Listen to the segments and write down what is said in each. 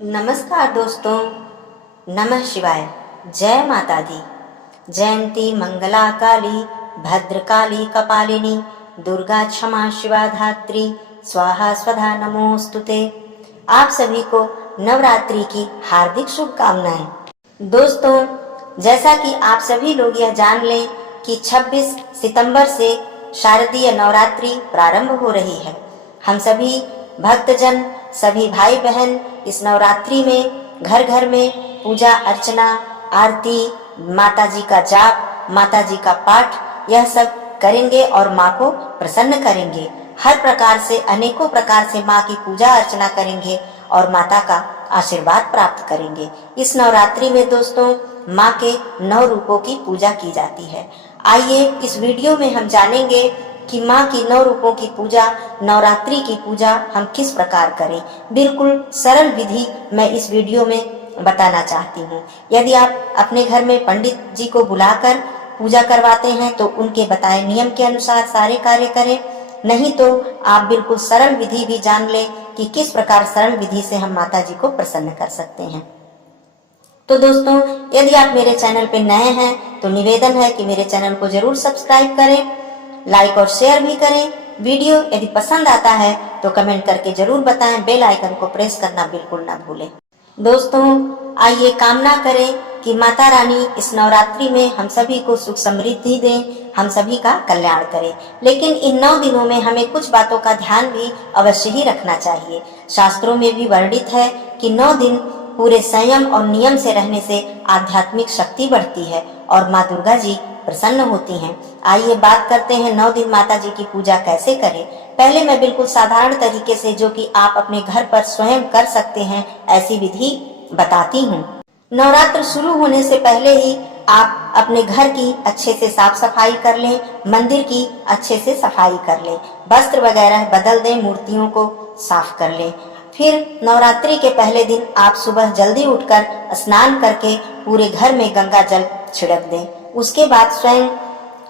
नमस्कार दोस्तों। नमः शिवाय। जय माता दी। जयंती मंगला काली भद्रकाली कपालिनी दुर्गा क्षमा शिवा धात्री स्वाहा स्वधा नमोस्तुते। आप सभी को नवरात्रि की हार्दिक शुभकामनाएं। दोस्तों, जैसा कि आप सभी लोग यह जान लें कि 26 सितंबर से शारदीय नवरात्रि प्रारंभ हो रही है। हम सभी भक्तजन, सभी भाई बहन इस नवरात्रि में घर घर में पूजा अर्चना, आरती, माता जी का जाप, माता जी का पाठ, यह सब करेंगे और माँ को प्रसन्न करेंगे। हर प्रकार से, अनेकों प्रकार से माँ की पूजा अर्चना करेंगे और माता का आशीर्वाद प्राप्त करेंगे। इस नवरात्रि में दोस्तों माँ के 9 रूपों की पूजा की जाती है। आइए इस वीडियो में हम जानेंगे कि माँ की 9 रूपों की पूजा, नवरात्रि की पूजा हम किस प्रकार करें। बिल्कुल सरल विधि मैं इस वीडियो में बताना चाहती हूँ। यदि आप अपने घर में पंडित जी को बुलाकर पूजा करवाते हैं तो उनके बताए नियम के अनुसार सारे कार्य करें, नहीं तो आप बिल्कुल सरल विधि भी जान लें कि किस प्रकार सरल विधि से हम माता जी को प्रसन्न कर सकते हैं। तो दोस्तों, यदि आप मेरे चैनल पे नए हैं तो निवेदन है कि मेरे चैनल को जरूर सब्सक्राइब करें, लाइक और शेयर भी करें। वीडियो यदि पसंद आता है तो कमेंट करके जरूर बताएं। बेल आइकन को प्रेस करना बिल्कुल ना भूलें। दोस्तों, आइए कामना करें कि माता रानी इस नवरात्रि में हम सभी को सुख समृद्धि दें, हम सभी का कल्याण करें। लेकिन इन 9 दिनों में हमें कुछ बातों का ध्यान भी अवश्य ही रखना चाहिए। शास्त्रों में भी वर्णित है कि 9 दिन पूरे संयम और नियम से रहने से आध्यात्मिक शक्ति बढ़ती है और माँ दुर्गा जी प्रसन्न होती हैं। आइए बात करते हैं 9 दिन माता जी की पूजा कैसे करें। पहले मैं बिल्कुल साधारण तरीके से, जो कि आप अपने घर पर स्वयं कर सकते हैं, ऐसी विधि बताती हूँ। नवरात्र शुरू होने से पहले ही आप अपने घर की अच्छे से साफ सफाई कर लें, मंदिर की अच्छे से सफाई कर लें, वस्त्र वगैरह बदल दें, मूर्तियों को साफ कर लें। फिर नवरात्रि के पहले दिन आप सुबह जल्दी उठकर स्नान करके पूरे घर में गंगा जल छिड़क दें। उसके बाद स्वयं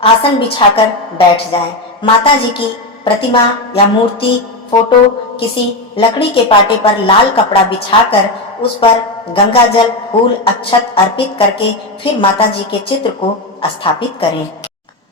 आसन बिछाकर बैठ जाएं। माता जी की प्रतिमा या मूर्ति, फोटो किसी लकड़ी के पाटे पर लाल कपड़ा बिछाकर उस पर गंगा जल, फूल, अक्षत अर्पित करके फिर माता जी के चित्र को स्थापित करें।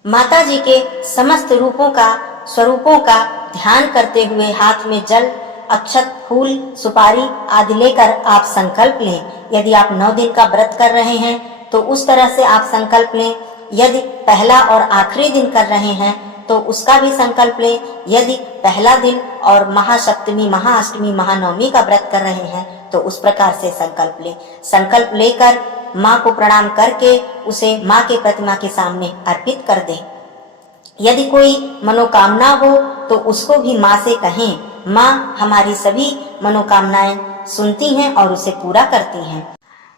माता जी के समस्त रूपों का, स्वरूपों का ध्यान करते हुए हाथ में जल, अक्षत, फूल, सुपारी आदि लेकर आप संकल्प लें। यदि आप 9 दिन का व्रत कर रहे हैं तो उस तरह से आप संकल्प लें। यदि पहला और आखिरी दिन कर रहे हैं तो उसका भी संकल्प लें। यदि पहला दिन और महासप्तमी, महाअष्टमी, महानवमी का व्रत कर रहे हैं तो उस प्रकार से संकल्प लें। संकल्प लेकर माँ को प्रणाम करके उसे माँ के प्रतिमा के सामने अर्पित कर दें। यदि कोई मनोकामना हो तो उसको भी माँ से कहें। माँ हमारी सभी मनोकामनाएं सुनती हैं और उसे पूरा करती हैं।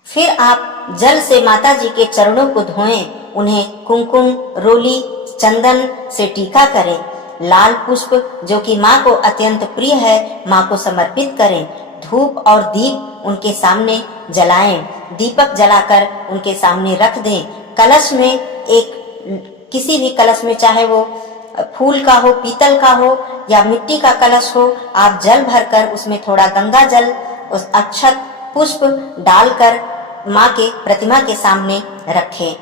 फिर आप जल से माता जी के चरणों को धोएं, उन्हें कुमकुम, रोली, चंदन से टीका करें। लाल पुष्प, जो कि माँ को अत्यंत प्रिय है, माँ को समर्पित करें। धूप और दीप उनके सामने जलाएं। दीपक जलाकर उनके सामने रख दें। कलश में किसी भी कलश में, चाहे वो फूल का हो, पीतल का हो या मिट्टी का कलश हो, आप जल भरकर उसमें थोड़ा गंगा जल, उस अक्षत, पुष्प डालकर माँ के प्रतिमा के सामने रखें।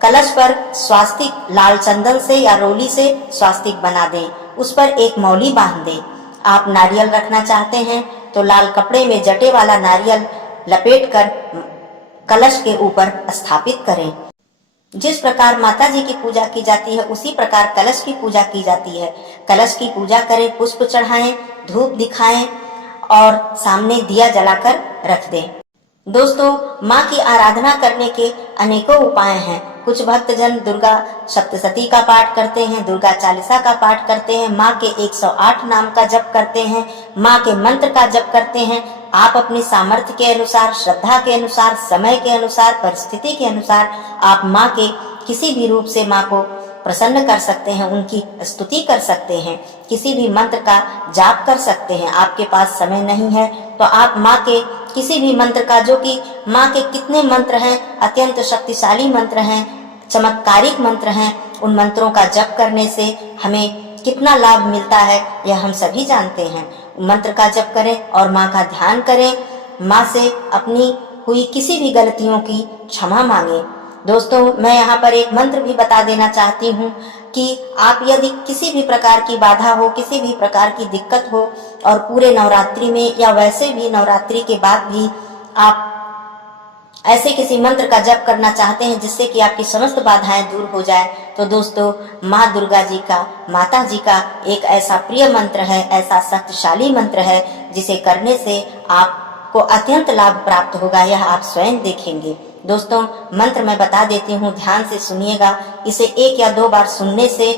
कलश पर स्वास्तिक लाल चंदन से या रोली से स्वास्तिक बना दें। उस पर एक मौली बांध दें। आप नारियल रखना चाहते हैं तो लाल कपड़े में जटे वाला नारियल लपेटकर कलश के ऊपर स्थापित करें। जिस प्रकार माता जी की पूजा की जाती है उसी प्रकार कलश की पूजा की जाती है। कलश की पूजा करें, पुष्प चढ़ाएं, धूप दिखाएं और सामने दिया जलाकर रख दें। दोस्तों, माँ की आराधना करने के अनेकों उपाय हैं। कुछ भक्तजन दुर्गा सप्तशती का पाठ करते हैं, दुर्गा चालीसा का पाठ करते हैं, माँ के 108 नाम का जप करते हैं, माँ के मंत्र का जप करते हैं। आप अपनी सामर्थ्य के अनुसार, श्रद्धा के अनुसार, समय के अनुसार, परिस्थिति के अनुसार आप माँ के किसी भी रूप से माँ को प्रसन्न कर सकते हैं, उनकी स्तुति कर सकते हैं, किसी भी मंत्र का जाप कर सकते हैं। आपके पास समय नहीं है तो आप माँ के किसी भी मंत्र का, जो कि माँ के कितने मंत्र हैं, अत्यंत शक्तिशाली मंत्र हैं, चमत्कारिक मंत्र हैं, उन मंत्रों का जप करने से हमें कितना लाभ मिलता है यह हम सभी जानते हैं। मंत्र का जप करें और माँ का ध्यान करें। माँ से अपनी हुई किसी भी गलतियों की क्षमा मांगे। दोस्तों, मैं यहाँ पर एक मंत्र भी बता देना चाहती हूँ कि आप यदि किसी भी प्रकार की बाधा हो, किसी भी प्रकार की दिक्कत हो और पूरे नवरात्रि में या वैसे भी नवरात्रि के बाद भी आप ऐसे किसी मंत्र का जप करना चाहते हैं जिससे कि आपकी समस्त बाधाएं दूर हो जाए, तो दोस्तों माँ दुर्गा जी का, माता जी का एक ऐसा प्रिय मंत्र है, ऐसा शक्तिशाली मंत्र है जिसे करने से आपको अत्यंत लाभ प्राप्त होगा। यह आप स्वयं देखेंगे। दोस्तों, मंत्र मैं बता देती हूँ, ध्यान से सुनिएगा। इसे 1 या 2 बार सुनने से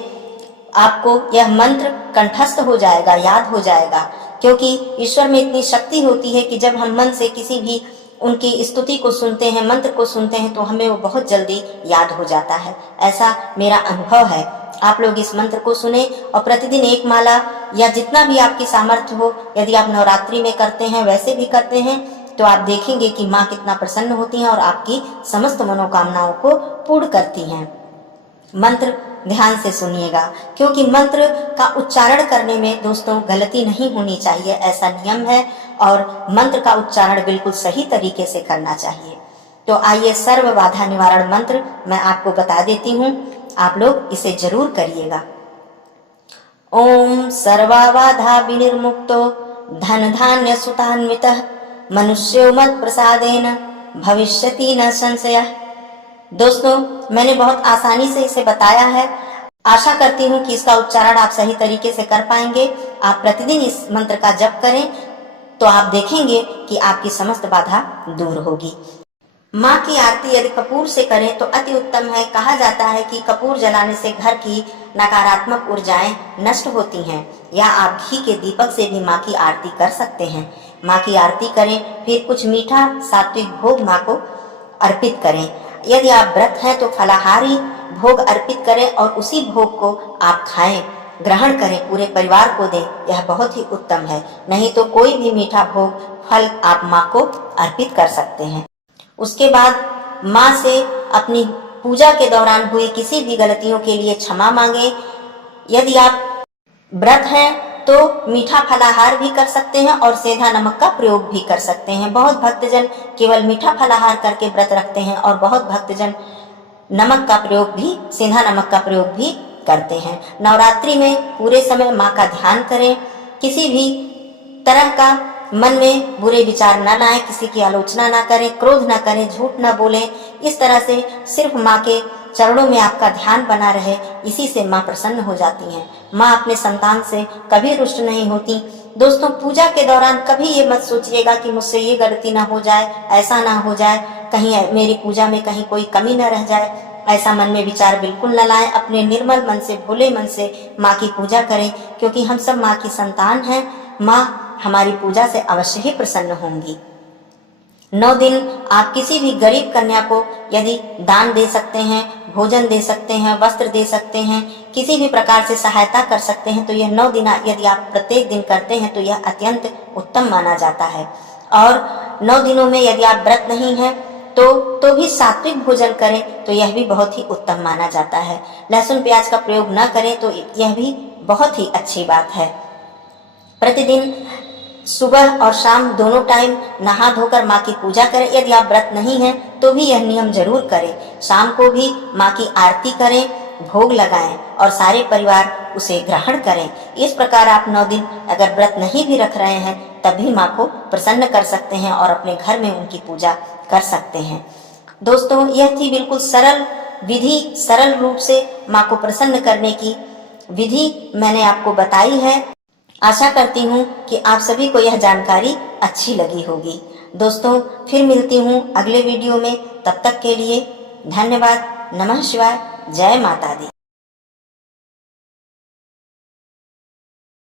आपको यह मंत्र कंठस्थ हो जाएगा, याद हो जाएगा, क्योंकि ईश्वर में इतनी शक्ति होती है कि जब हम मन से किसी भी उनकी स्तुति को सुनते हैं, मंत्र को सुनते हैं, तो हमें वो बहुत जल्दी याद हो जाता है। ऐसा मेरा अनुभव है। आप लोग इस मंत्र को सुने और प्रतिदिन 1 माला या जितना भी आपकी सामर्थ्य हो, यदि आप नवरात्रि में करते हैं, वैसे भी करते हैं, तो आप देखेंगे कि माँ कितना प्रसन्न होती हैं और आपकी समस्त मनोकामनाओं को पूर्ण करती हैं। मंत्र ध्यान से सुनिएगा, क्योंकि मंत्र का उच्चारण करने में दोस्तों गलती नहीं होनी चाहिए, ऐसा नियम है, और मंत्र का उच्चारण बिल्कुल सही तरीके से करना चाहिए। तो आइए सर्व बाधा निवारण मंत्र मैं आपको बता देती हूँ, आप लोग इसे जरूर करिएगा। ओम सर्वबाधा विनिर्मुक्तो धन धान्य सुतान्वितः मनुष्यो मत प्रसादेन भविष्यति न संशयः। दोस्तों, मैंने बहुत आसानी से इसे बताया है। आशा करती हूँ कि इसका उच्चारण आप सही तरीके से कर पाएंगे। आप प्रतिदिन इस मंत्र का जप करें तो आप देखेंगे कि आपकी समस्त बाधा दूर होगी। माँ की आरती यदि कपूर से करें तो अति उत्तम है। कहा जाता है कि कपूर जलाने से घर की नकारात्मक ऊर्जाएं नष्ट होती हैं। या आप घी के दीपक से भी माँ की आरती कर सकते हैं। माँ की आरती करें, फिर कुछ मीठा सात्विक भोग माँ को अर्पित करें। यदि आप व्रत हैं तो फलाहारी भोग अर्पित करें और उसी भोग को आप खाएं, ग्रहण करें, पूरे परिवार को दें, यह बहुत ही उत्तम है। नहीं तो कोई भी मीठा भोग फल आप माँ को अर्पित कर सकते हैं। उसके बाद माँ से अपनी पूजा के दौरान हुई किसी भी गलतियों के लिए क्षमा मांगे। यदि आप व्रत हैं तो मीठा फलाहार भी कर सकते हैं और सेंधा नमक का प्रयोग भी कर सकते हैं। बहुत भक्तजन केवल मीठा फलाहार करके व्रत रखते हैं और बहुत भक्तजन नमक का प्रयोग भी, सेंधा नमक का प्रयोग भी करते हैं। नवरात्रि में पूरे समय माँ का ध्यान करें। किसी भी तरह का मन में बुरे विचार न लाएं, किसी की आलोचना ना करें, क्रोध ना करें, झूठ ना बोलें। इस तरह से सिर्फ माँ के चरणों में आपका ध्यान बना रहे, इसी से माँ प्रसन्न हो जाती हैं। माँ अपने संतान से कभी रुष्ट नहीं होती। दोस्तों, पूजा के दौरान कभी ये मत सोचिएगा कि मुझसे ये गलती ना हो जाए, ऐसा ना हो जाए, कहीं मेरी पूजा में कहीं कोई कमी न रह जाए। ऐसा मन में विचार बिल्कुल न लाएं। अपने निर्मल मन से, भोले मन से माँ की पूजा करें, क्योंकि हम सब माँ की संतान हैं। माँ हमारी पूजा से अवश्य ही प्रसन्न होंगी। 9 दिन आप किसी भी गरीब कन्या को यदि दान दे सकते हैं, भोजन दे सकते हैं, वस्त्र दे सकते हैं, किसी भी प्रकार से सहायता कर सकते हैं, तो यह 9 दिन यदि आप प्रत्येक दिन करते हैं तो यह अत्यंत उत्तम माना जाता है। और 9 दिनों में यदि आप व्रत नहीं हैं तो भी सात्विक भोजन करें तो यह भी बहुत ही उत्तम माना जाता है। लहसुन प्याज का प्रयोग न करें तो यह भी बहुत ही अच्छी बात है। प्रतिदिन सुबह और शाम दोनों टाइम नहा धोकर माँ की पूजा करें। यदि आप व्रत नहीं हैं तो भी यह नियम जरूर करें। शाम को भी माँ की आरती करें, भोग लगाएं और सारे परिवार उसे ग्रहण करें। इस प्रकार आप 9 दिन अगर व्रत नहीं भी रख रहे हैं तब भी माँ को प्रसन्न कर सकते हैं और अपने घर में उनकी पूजा कर सकते हैं। दोस्तों, यह थी बिल्कुल सरल विधि, सरल रूप से माँ को प्रसन्न करने की विधि मैंने आपको बताई है। आशा करती हूँ कि आप सभी को यह जानकारी अच्छी लगी होगी। दोस्तों, फिर मिलती हूँ अगले वीडियो में। तब तक के लिए धन्यवाद। नमः शिवाय। जय माता दी।